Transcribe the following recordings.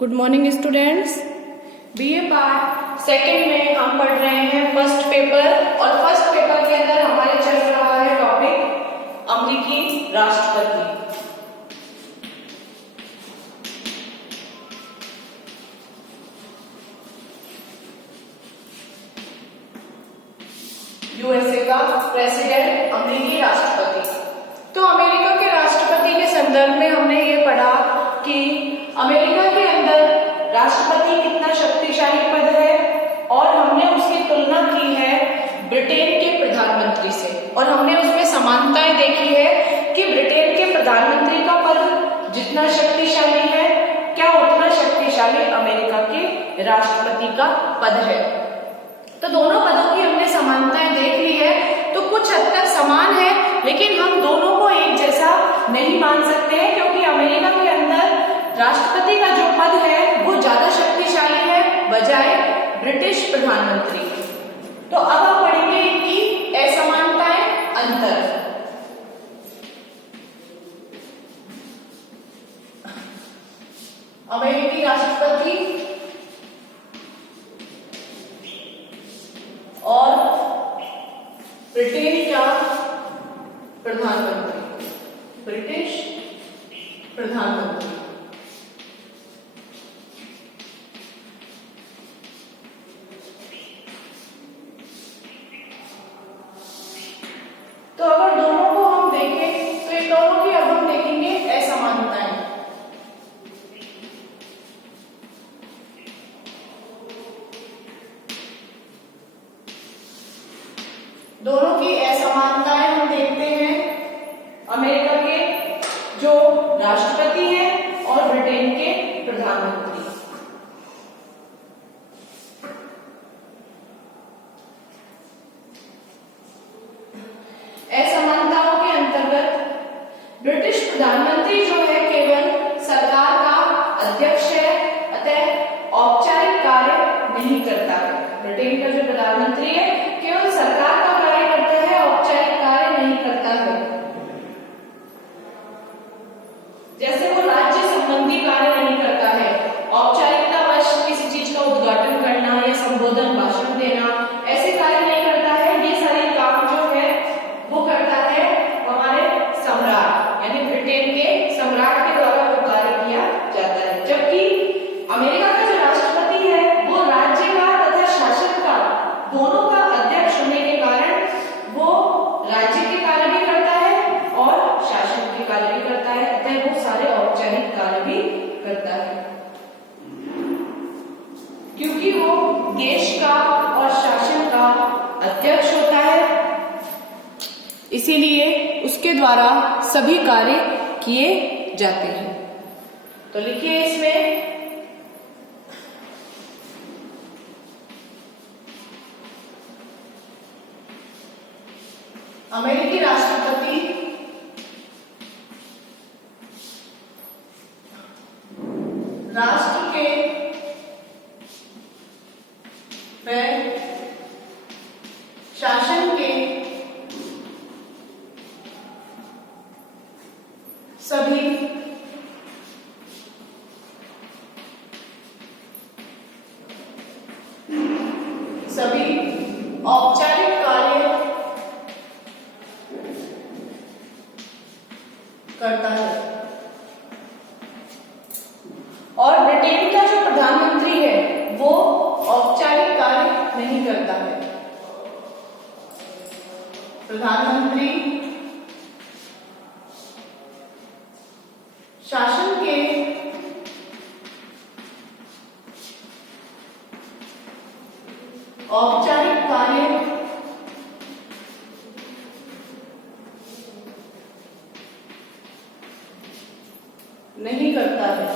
Good morning students. BA part second में हम पढ़ रहे हैं फर्स्ट पेपर, और फर्स्ट पेपर के अंदर हमारे चल रहा है टॉपिक अमेरिकी राष्ट्रपति। यूएसए का प्रेसिडेंट, अमेरिकी राष्ट्रपति। तो अमेरिका के राष्ट्रपति के संदर्भ में हमने ये पढ़ा कि अमेरिका के अंदर राष्ट्रपति कितना शक्तिशाली पद है, और हमने उसकी तुलना की है ब्रिटेन के प्रधानमंत्री से, और हमने उसमें समानताएं देखी है कि ब्रिटेन के प्रधानमंत्री का पद जितना शक्तिशाली है, क्या उतना शक्तिशाली अमेरिका के राष्ट्रपति का पद है। तो दोनों पदों की हमने समानताएं देख ली है। तो कुछ हद तक समान है, लेकिन हम दोनों को एक जैसा नहीं मान सकते हैं, क्योंकि अमेरिका के अंदर राष्ट्रपति का जो पद है वो ज्यादा शक्तिशाली है बजाय ब्रिटिश प्रधानमंत्री। तो अब हम पढ़ेंगे इनकी असमानताएं, अंतर। अमेरिकी राष्ट्रपति और ब्रिटेन का प्रधानमंत्री, ब्रिटिश प्रधानमंत्री। तो अगर दोनों को हम देखें तो इन दोनों की अब हम देखेंगे असमानताएं। दोनों की असमानताएं हम देखते हैं, अमेरिका के जो राष्ट्रपति हैं और ब्रिटेन के प्रधानमंत्री। असमानताओं के अंतर्गत ब्रिटिश प्रधानमंत्री जो है केवल सरकार का अध्यक्ष है, अतः औपचारिक कार्य नहीं करता है। ब्रिटेन का जो प्रधानमंत्री है केवल सरकार का कार्य करता है, औपचारिक कार्य नहीं करता है। जैसे वो राज्य संबंधी कार्य नहीं करता है, औपचारिकतावश किसी चीज का उद्घाटन करना या संबोधन भाषण देना, ऐसे कार्य नहीं करता है। ये सारे काम जो है वो करता है हमारे सम्राट, यानी ब्रिटेन के सम्राट के द्वारा वो कार्य किया जाता है। जबकि अमेरिका का जो राष्ट्रपति है वो राज्य का तथा शासन का दोनों का अध्यक्ष होने के कारण वो राज्य के कार्य भी करता है और शासन के कार्य भी करता है, अतः वो सारे औपचारिक कार्य भी करता है, क्योंकि वो देश का और शासन का अध्यक्ष होता है। इसीलिए उसके द्वारा सभी कार्य किए जाते हैं। तो लिखिए इसमें अमेरिकी राष्ट्रपति राष्ट्र के व शासन के सभी औपचारिक कार्य करता है। और ब्रिटेन का जो प्रधानमंत्री है वो औपचारिक कार्य नहीं करता है। प्रधानमंत्री शासन के औपचारिक कार्य नहीं करता है।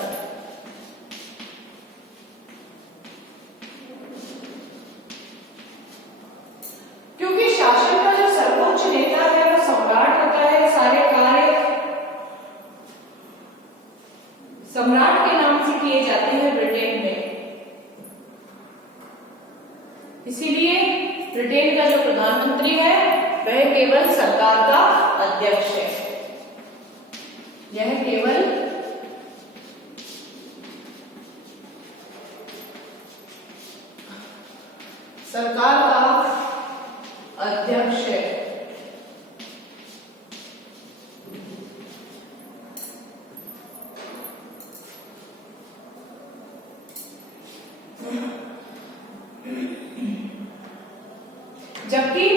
क्योंकि शासन का जो सर्वोच्च नेता है वो सम्राट होता है, सारे कार्य सम्राट के नाम से किए जाते हैं ब्रिटेन में। इसीलिए ब्रिटेन का जो प्रधानमंत्री है वह केवल सरकार का अध्यक्ष है। यह केवल सरकार का अध्यक्ष है। जबकि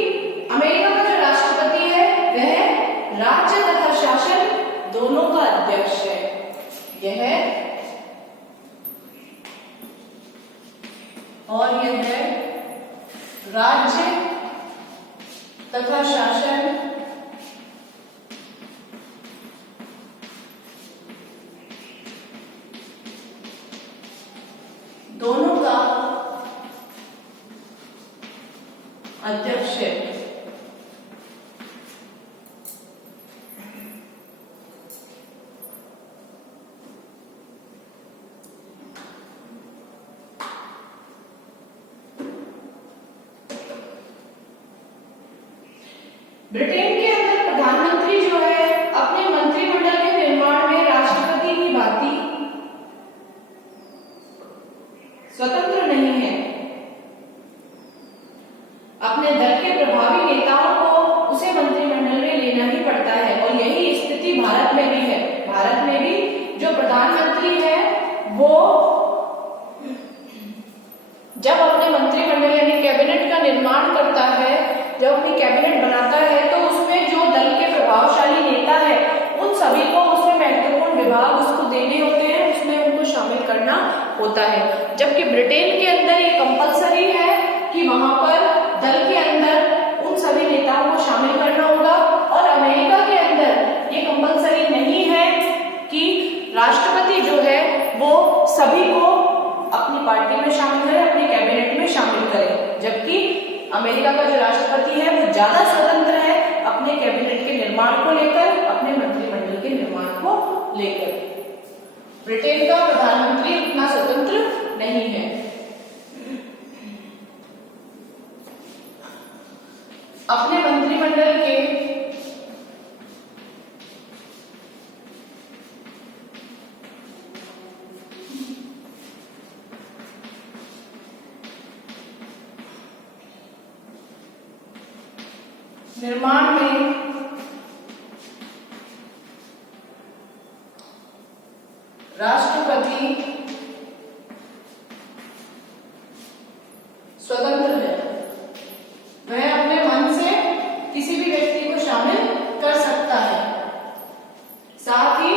अमेरिका का जो राष्ट्रपति है वह राज्य तथा शासन दोनों का अध्यक्ष है। यह और यह है राज्य तथा शासन दोनों का अध्यक्ष है। ब्रिटेन के अंदर प्रधानमंत्री जो है अपने मंत्रिमंडल के निर्माण में राष्ट्रपति की भांति स्वतंत्र नहीं है। अपने दल के प्रभावी नेताओं को उसे मंत्रिमंडल में लेना ही पड़ता है और यही स्थिति भारत में भी है। भारत में भी जो प्रधानमंत्री है वो जब अपने मंत्रिमंडल यानी कैबिनेट का निर्माण करता है, जब अपनी कैबिनेट बनाता है तो उसमें जो दल के प्रभावशाली नेता है उन सभी को उसमें महत्वपूर्ण विभाग उसको देने होते हैं, उसमें उनको शामिल करना होता है। जबकि ब्रिटेन के अंदर ये कंपलसरी है कि वहां पर दल के अंदर उन सभी नेताओं को शामिल करना होगा और अमेरिका के अंदर ये कंपलसरी नहीं है कि राष्ट्रपति जो है वो सभी को अपनी पार्टी में शामिल करे, अपनी कैबिनेट में शामिल करे। जबकि अमेरिका का जो राष्ट्रपति है वो ज्यादा स्वतंत्र है अपने कैबिनेट के निर्माण को लेकर, अपने मंत्रिमंडल के निर्माण को लेकर। ब्रिटेन का प्रधानमंत्री उतना स्वतंत्र नहीं है। अपने मंत्रिमंडल के निर्माण में राष्ट्रपति स्वतंत्र है। वह अपने मन से किसी भी व्यक्ति को शामिल कर सकता है। साथ ही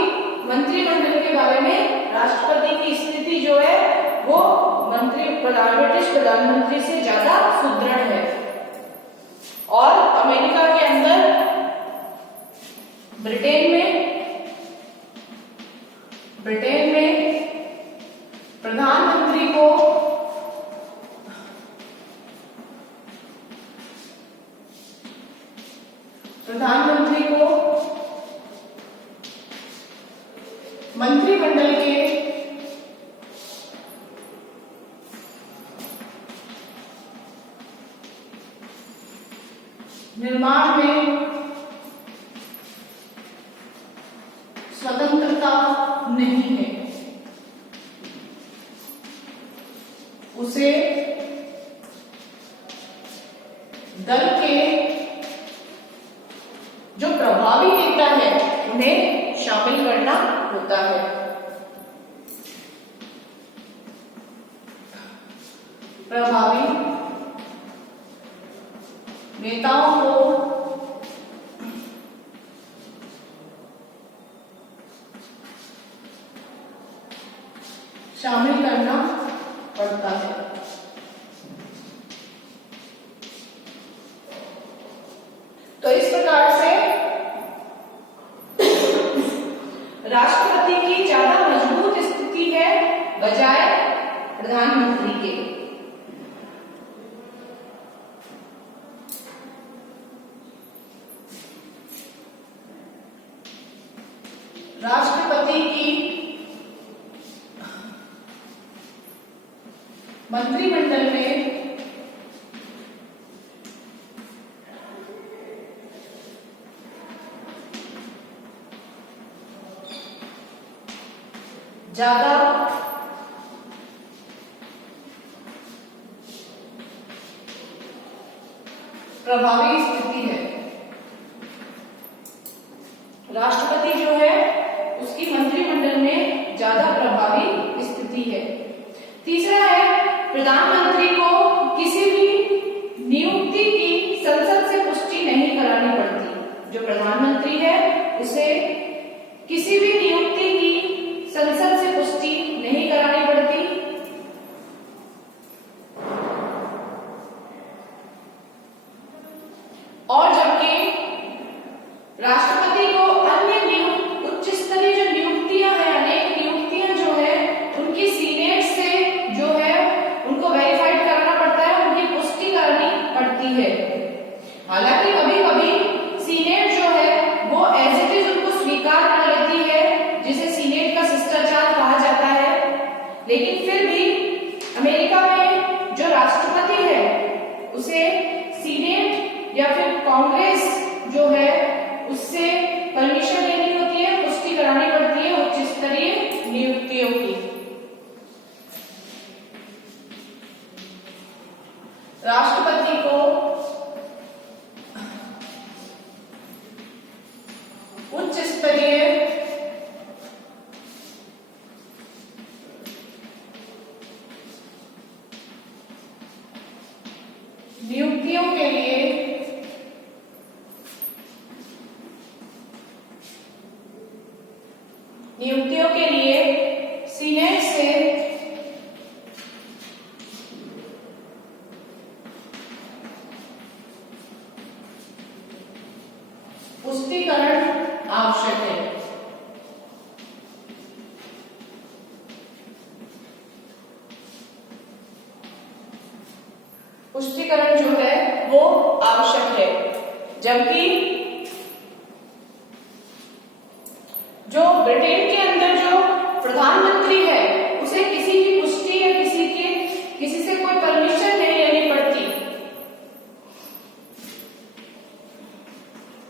मंत्रिमंडल के बारे में राष्ट्रपति की स्थिति जो है वो ब्रिटिश प्रधानमंत्री से ज्यादा सुदृढ़ है। और अमेरिका के अंदर ब्रिटेन में प्रधानमंत्री को मंत्रिमंडल के निर्माण में स्वतंत्रता नहीं है। उसे दल के जो प्रभावी नेता है उन्हें शामिल करना होता है। प्रभावी नेताओं को शामिल करना पड़ता है। तो इस प्रकार से राष्ट्रपति की ज्यादा मजबूत स्थिति है बजाय प्रधानमंत्री के। राष्ट्रपति की मंत्रिमंडल में ज्यादा प्रभावी स्थिति है। राष्ट्रपति जो है उसकी मंत्रिमंडल में ज्यादा प्रभावी स्थिति है। तीसरा है प्रधानमंत्री को किसी भी नियुक्ति की संसद से पुष्टि नहीं करानी पड़ती। जो प्रधानमंत्री है उसे किसी भी नियुक्ति की संसद से पुष्टि नहीं करानी पड़ती। और जबकि राष्ट्रपति को अन्य उच्च स्तरीय जो नियुक्तियां हैं, अनेक नियुक्तियां जो है उनकी सीनेट से जो है उनको वेरीफाइड कराना पड़ता है, उनकी पुष्टि करनी पड़ती है। हालांकि कभी कभी सीनेट जो है वो एज इट इज उनको स्वीकार कर लेती है, जिसे सीनेट का शिष्टाचार कहा जाता है। लेकिन फिर भी अमेरिका में जो राष्ट्रपति है उसे सीनेट या फिर कांग्रेस जो है उससे परमिशन लेनी होती है, पुष्टि करानी पड़ती है उच्च स्तरीय नियुक्तियों की। राष्ट्रपति को उच्च स्तरीय नियुक्तियों के लिए सीनेट से पुष्टिकरण आवश्यक है। पुष्टिकरण जो है वो आवश्यक है। जबकि जो ब्रिटेन के अंदर जो प्रधानमंत्री है उसे किसी की पुष्टि या किसी से कोई परमिशन नहीं लेनी पड़ती।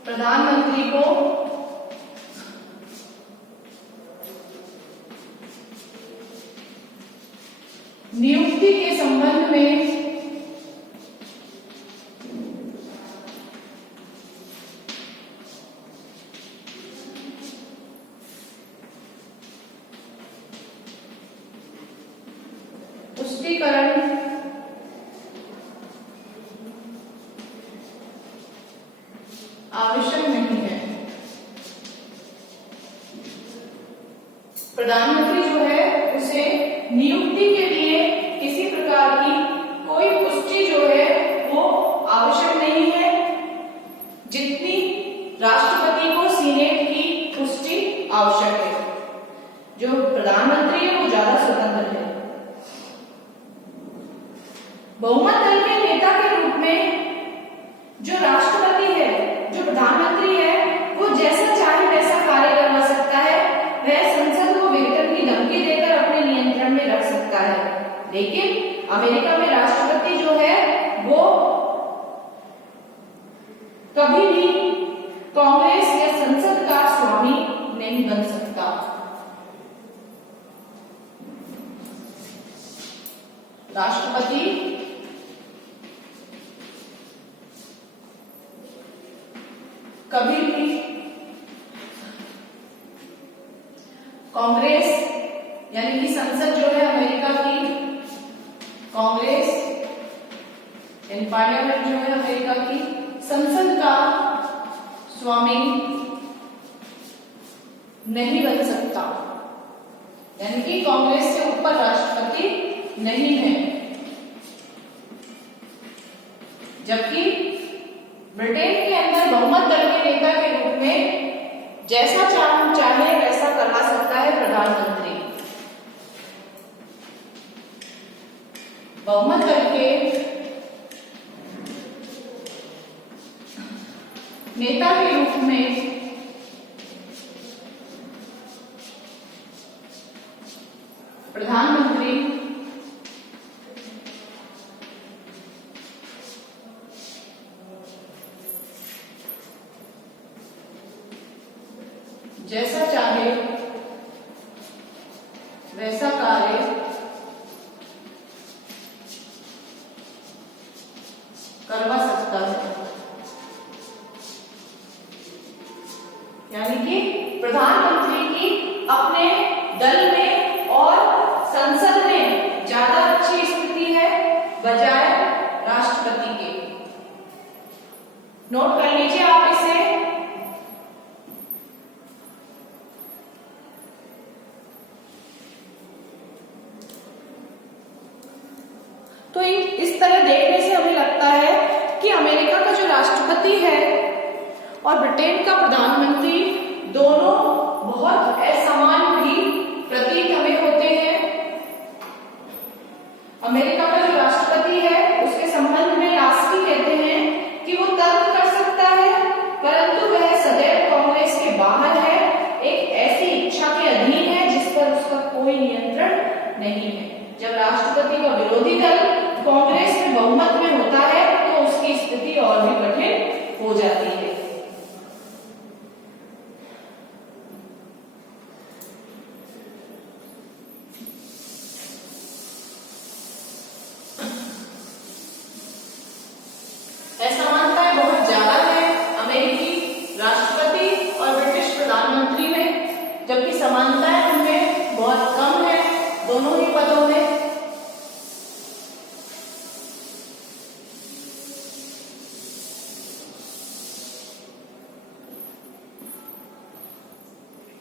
प्रधानमंत्री को नियुक्ति के संबंध में पुष्टिकरण आवश्यक नहीं है। प्रधानमंत्री जो है उसे नियुक्ति के लिए किसी प्रकार की कोई पुष्टि जो है वो आवश्यक नहीं है, जितनी राष्ट्रपति को सीनेट की पुष्टि आवश्यक है। जो प्रधानमंत्री है वो ज्यादा स्वतंत्र है। बहुमत दल के नेता के रूप में जो राष्ट्रपति है, जो प्रधानमंत्री है, वो जैसा चाहे वैसा कार्य करवा सकता है। वह संसद को वेतन की धमकी देकर अपने नियंत्रण में रख सकता है। लेकिन अमेरिका में राष्ट्रपति जो है वो कभी भी कांग्रेस या संसद का स्वामी नहीं बन सकता। राष्ट्रपति कभी भी कांग्रेस यानी कि संसद जो है अमेरिका की, कांग्रेस यानी पार्लियामेंट जो है अमेरिका की, संसद का स्वामी नहीं बन सकता। यानी कि कांग्रेस से ऊपर राष्ट्रपति नहीं है। जबकि ब्रिटेन के अंदर बहुमत दल के नेता के रूप में जैसा चाहे वैसा करवा सकता है प्रधानमंत्री। बहुमत दल के नेता के रूप में प्रधानमंत्री जैसा चाहे वैसा कार्य करवा सकता है। तो इस तरह देखने से हमें लगता है कि अमेरिका का जो राष्ट्रपति है और ब्रिटेन का प्रधानमंत्री दोनों बहुत असमान भी प्रतीत हमें होते हैं। अमेरिका का जो राष्ट्रपति है उसके संबंध में लास्की कहते हैं कि वो तर्क कर सकता है, परंतु वह सदैव कांग्रेस के बाहर है, एक ऐसी इच्छा के अधीन है जिस पर उसका कोई नियंत्रण नहीं है। जब राष्ट्रपति का विरोधी दल कांग्रेस में बहुमत में होता है तो उसकी स्थिति और भी कठिन हो जाती है। असमानताएं बहुत ज्यादा है अमेरिकी राष्ट्रपति और ब्रिटिश प्रधानमंत्री में, जबकि समानताएं उनमें बहुत कम है दोनों ही पदों में।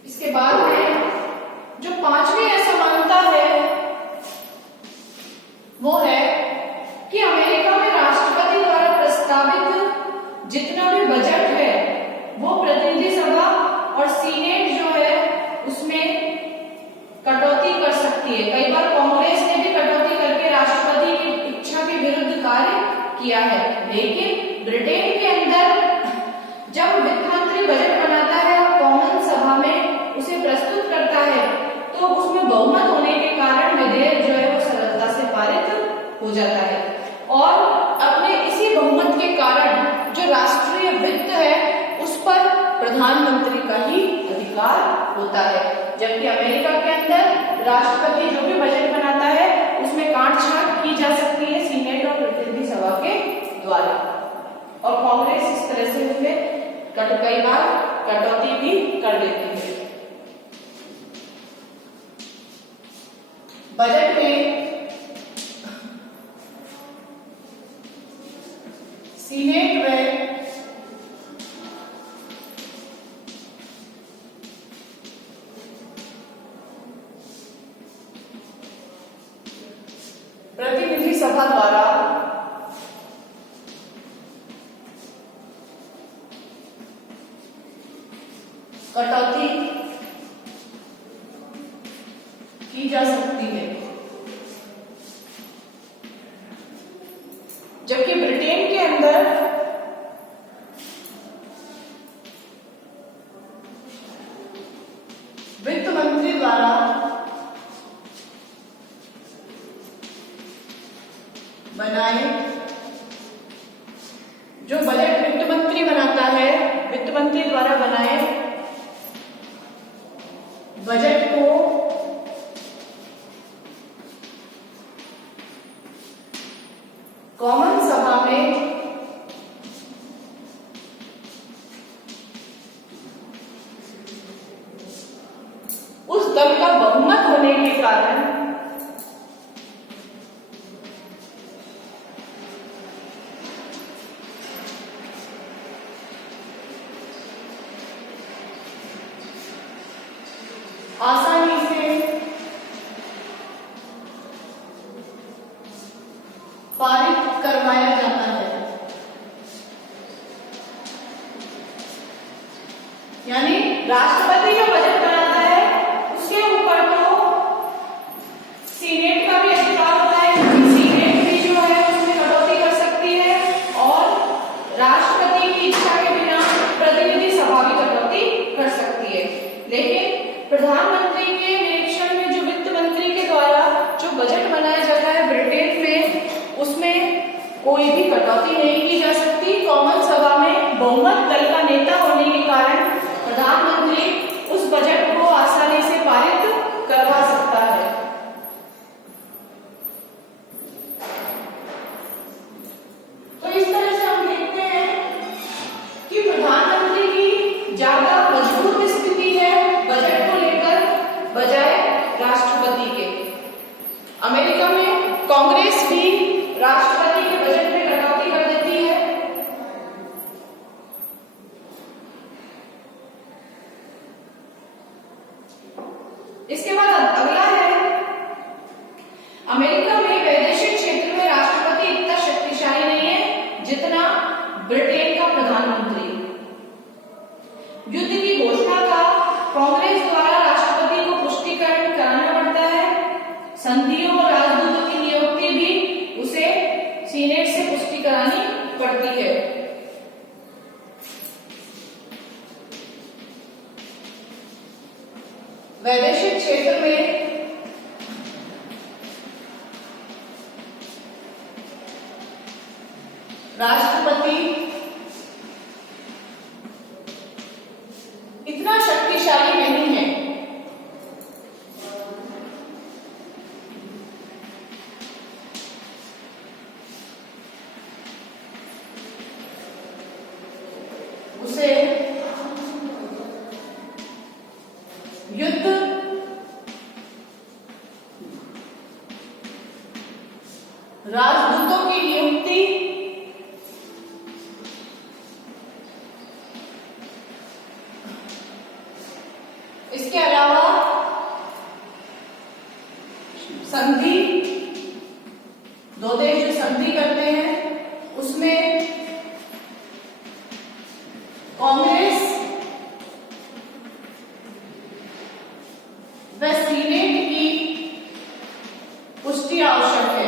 इसके बाद में जो पांचवी असमानता है वो है कि अमेरिका में राष्ट्रपति द्वारा प्रस्तावित जितना भी बजट है वो प्रतिनिधि सभा और सीनेट जो है उसमें कटौती कर सकती है। कई बार कांग्रेस ने भी कटौती करके राष्ट्रपति की इच्छा के विरुद्ध कार्य किया है, लेकिन ब्रिटेन के अंदर जब वित्त मंत्री बजट बनाता है और कॉमन सभा में उसे प्रस्तुत करता है तो उसमें बहुमत होने के कारण विधेयक जो है वो सरलता से पारित हो जाता है और अपने इसी बहुमत के कारण जो राष्ट्रीय वित्त है उस पर प्रधानमंत्री का ही अधिकार होता है। जबकि अमेरिका के अंदर राष्ट्रपति जो भी बजट बनाता है उसमें काट-छांट की जा सकती है सीनेट और प्रतिनिधि सभा के द्वारा, और कांग्रेस इस तरह से उसमें कई बार कटौती भी कर देती है। बजट में सीनेट में प्रतिनिधि सभा द्वारा कटौती की जा सकती है, जबकि ब्रिटेन के अंदर वित्त मंत्री द्वारा बनाए जो बजट वित्त मंत्री बनाता है, वित्त मंत्री द्वारा बनाए बजट को कॉमन सभा में उस दल का बहुमत होने के कारण आसानी से पारित करवाया जाता है। यानी राष्ट्रपति जो बजट बनाता है उसके ऊपर तो सीनेट का भी अधिकार होता है, क्योंकि सीनेट भी जो है उसमें कटौती कर सकती है और राष्ट्रपति की इच्छा के बिना प्रतिनिधि सभा भी कटौती कर सकती है। लेकिन प्रधानमंत्री के निरीक्षण में जो वित्त मंत्री के द्वारा जो बजट बनाया जाता है ब्रिटेन में, उसमें कोई भी कटौती नहीं की जा सकती। कॉमन सभा में बहुमत दल का नेता होने के कारण प्रधानमंत्री उस बजट को आसानी से पारित करवा सकता है। तो इस तरह से हम देखते हैं कि प्रधानमंत्री की ज्यादा मजबूत स्थिति है बजट को लेकर बजाय राष्ट्रपति के। अमेरिका में कांग्रेस भी राष्ट्रपति के बजट में कटौती कर देती है। इसके बाद अगला है अमेरिका में वैदेशिक क्षेत्र में संधियों और राजदूतों की नियुक्ति भी उसे सीनेट से पुष्टि करानी पड़ती है। वैदेशिक क्षेत्र में राष्ट्रपति इतना शक्तिशाली नहीं है। उसे युद्ध राजदूतों की नियुक्ति इसके अलावा संधि, दो देश जो संधि करते हैं उसमें कांग्रेस व सीनेट की पुष्टि आवश्यक है।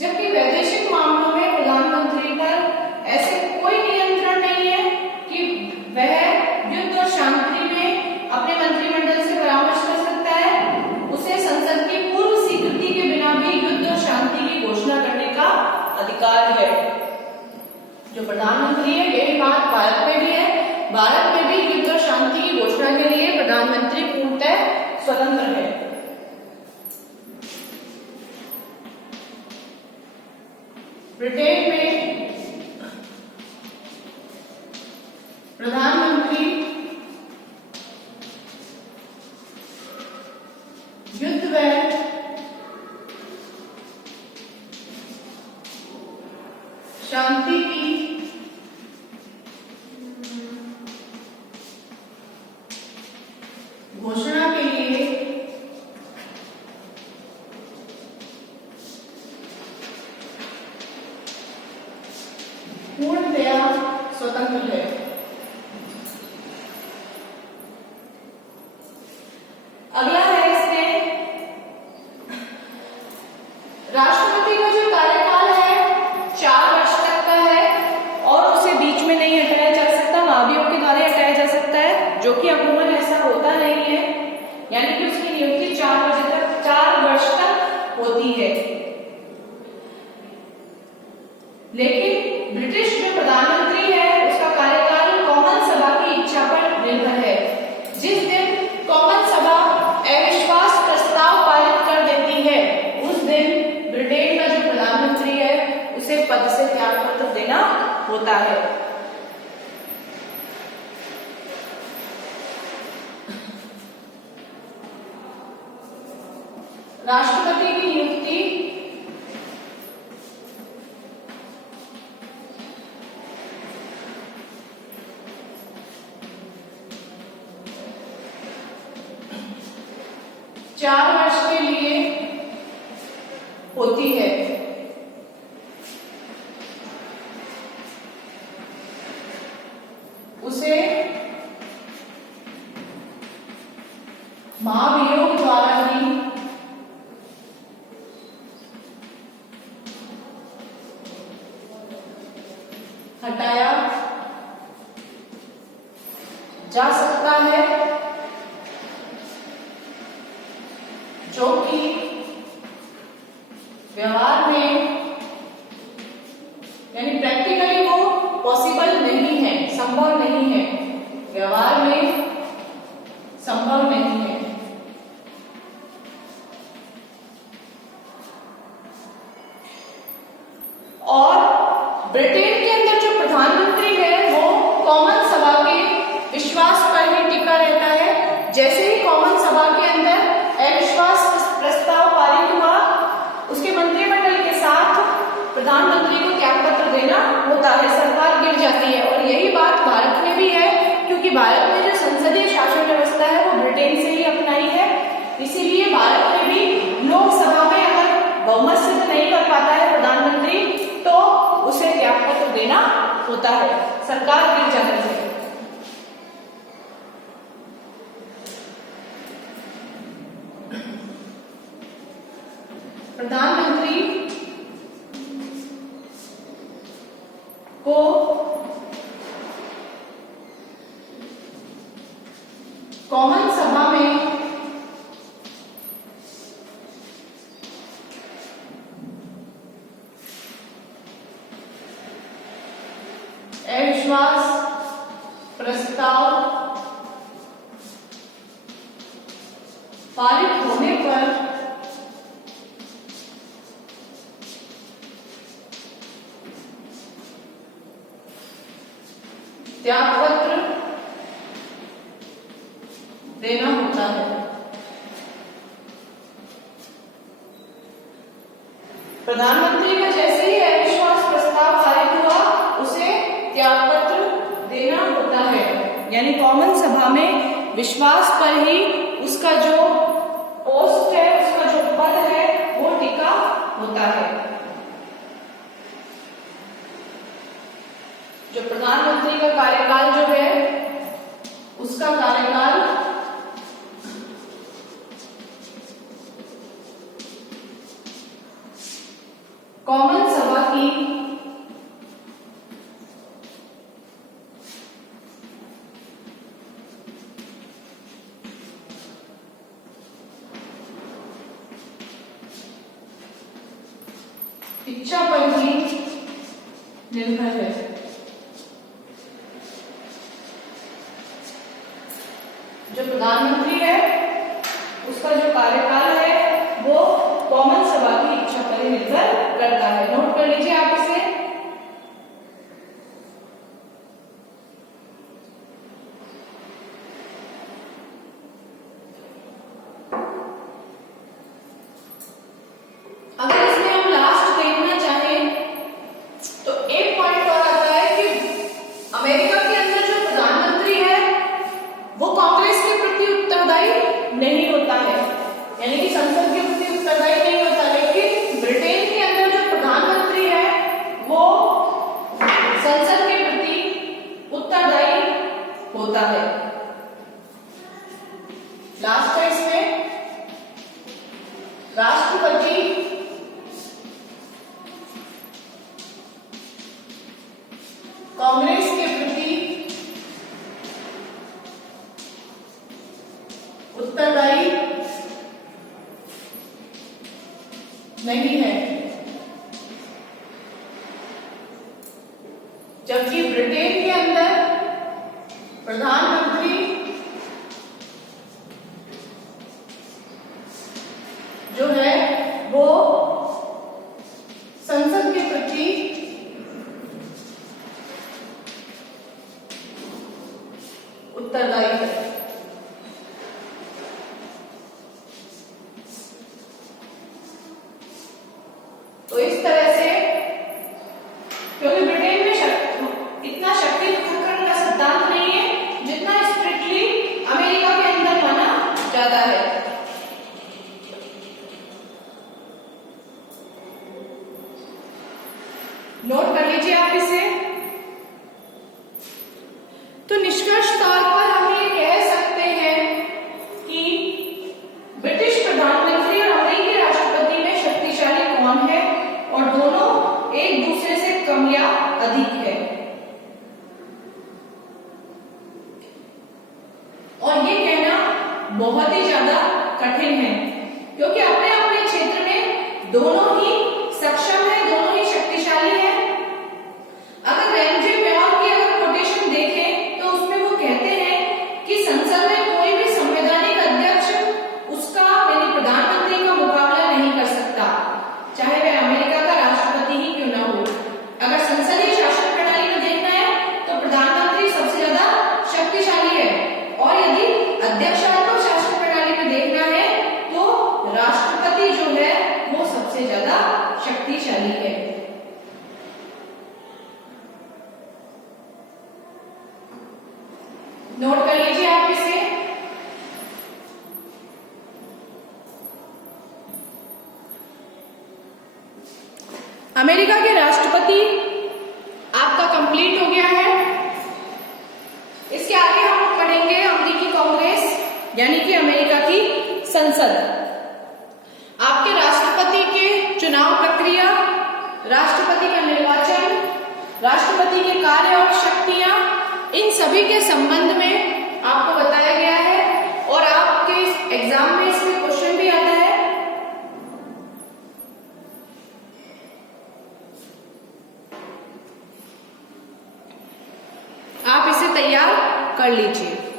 जबकि वैदेशिक मामलों में प्रधानमंत्री पर ऐसे कोई नियंत्रण नहीं है कि वह युद्ध और शांति में अपने मंत्रिमंडल से परामर्श कर सकता है। उसे संसद की पूर्व स्वीकृति के बिना भी युद्ध और शांति की घोषणा करने का अधिकार है। जो प्रधानमंत्री है, यही बात भारत में भी है। भारत में भी युद्ध और शांति की घोषणा के लिए प्रधानमंत्री पूर्णतः स्वतंत्र है। ब्रिटेन में प्रधानमंत्री युद्ध व शांति की घोषणा के लिए पूर्णतया स्वतंत्र है। अगला है इसमें राष्ट्रपति का जो कार्यकाल है 4 वर्ष तक का है और उसे बीच में नहीं हटाया जा सकता, महाभियोग के द्वारा हटाया जा सकता है, जो कि अमूमन ऐसा होता नहीं है। यानी कि उसकी नियुक्ति 4 वर्ष तक होती है। लेकिन ब्रिटिश जो प्रधानमंत्री है उसका कार्यकाल कॉमन सभा की इच्छा पर निर्भर है। जिस दिन कॉमन सभा अविश्वास प्रस्ताव पारित कर देती है उस दिन ब्रिटेन का जो प्रधानमंत्री है उसे पद से त्याग पत्र देना होता है। राष्ट्रपति की नियुक्ति चार वर्ष के लिए होती है। उसे महाभियोग द्वारा ही हटाया जा सकता है, जो कि व्यवहार में यानी प्रैक्टिकली वो पॉसिबल नहीं है, संभव नहीं है, व्यवहार में संभव नहीं है। और ब्रिटेन के अंदर जो प्रधानमंत्री है वो कॉमन सभा के विश्वास पर ही टिका रहता है। जैसे ही कॉमन सभा के अंदर अविश्वास प्रस्ताव पारित हुआ, उसके मंत्रिमंडल के साथ प्रधानमंत्री को त्यागपत्र देना होता है, सरकार गिर जाती है। और यही बात भारत में भी है, क्योंकि भारत में जो संसदीय शासन व्यवस्था है वो ब्रिटेन से ही अपनाई है, इसीलिए भारत में प्रधानमंत्री को कॉमन सभा में अविश्वास प्रस्ताव पारित होने पर त्यागपत्र देना होता है। प्रधानमंत्री का जैसे ही अविश्वास प्रस्ताव पारित हुआ उसे त्यागपत्र देना होता है, यानी कॉमन सभा में विश्वास पर ही उसका जो पोस्ट है, उसका जो पद है वो टिका होता है। जो प्रधानमंत्री का कार्यकाल जो है उसका कार्यकाल कॉमन सभा की इच्छा पर ही निर्भर है। जो प्रधानमंत्री है उसका जो कार्यकाल है वो कॉमन सभा की इच्छा पर ही निर्भर करता है। नोट कर लीजिए आप इसे। अगर इसमें हम लास्ट देखना चाहें तो एक पॉइंट और आता है कि अमेरिका के अंदर जो प्रधानमंत्री है वो कांग्रेस के प्रति उत्तरदायी नहीं होता है, यानी कि संसद के प्रति उत्तरदायी नहीं होता। लेकिन ब्रिटेन के अंदर जो प्रधानमंत्री है वो संसद के प्रति उत्तरदायी होता है। लास्ट है इसमें राष्ट्रपति कांग्रेस के प्रति उत्तरदायी नहीं है, जबकि ब्रिटेन के अंदर प्रधानमंत्री जो है वो संसद के प्रति उत्तरदायी है। तो इस तरह से, क्योंकि ब्रिटेन में इतना शक्ति प्रकरण का सिद्धांत नहीं है जितना स्ट्रिक्टली अमेरिका के अंदर माना जाता है। नोट कर लीजिए आप इसे। तो निष्कर्ष तौर पर हम ये कह सकते हैं कि ब्रिटिश प्रधानमंत्री और अमेरिकी राष्ट्रपति में शक्तिशाली कौन है और दोनों एक दूसरे से कम या अधिक है। और ये कहना बहुत ही ज्यादा कठिन है, क्योंकि अपने अपने क्षेत्र में दोनों ही सक्षम है, दोनों ही शक्तिशाली है। अगर रैमजे मेयर की अगर कोटेशन देखें तो उसमें वो कहते हैं कि संसद में कोई भी संवैधानिक अध्यक्ष उसका यानी प्रधानमंत्री का मुकाबला नहीं कर सकता, चाहे वह अमेरिका का राष्ट्रपति ही क्यों ना हो। अगर संसदीय शासन प्रणाली में देखना है तो प्रधानमंत्री सबसे ज्यादा शक्तिशाली है, और यदि अध्यक्षात्मक शासन प्रणाली में देखना है तो राष्ट्रपति जो है वो सबसे ज्यादा शक्तिशाली है। नोट कर लीजिए आप इसे। अमेरिका के राष्ट्रपति आपका कंप्लीट हो गया है। इसके आगे हम पढ़ेंगे अमेरिकी कांग्रेस यानी कि अमेरिका की संसद। आपके राष्ट्रपति के राष्ट्रपति के कार्य और शक्तियां, इन सभी के संबंध में आपको बताया गया है और आपके एग्जाम में इसमें क्वेश्चन भी आता है। आप इसे तैयार कर लीजिए।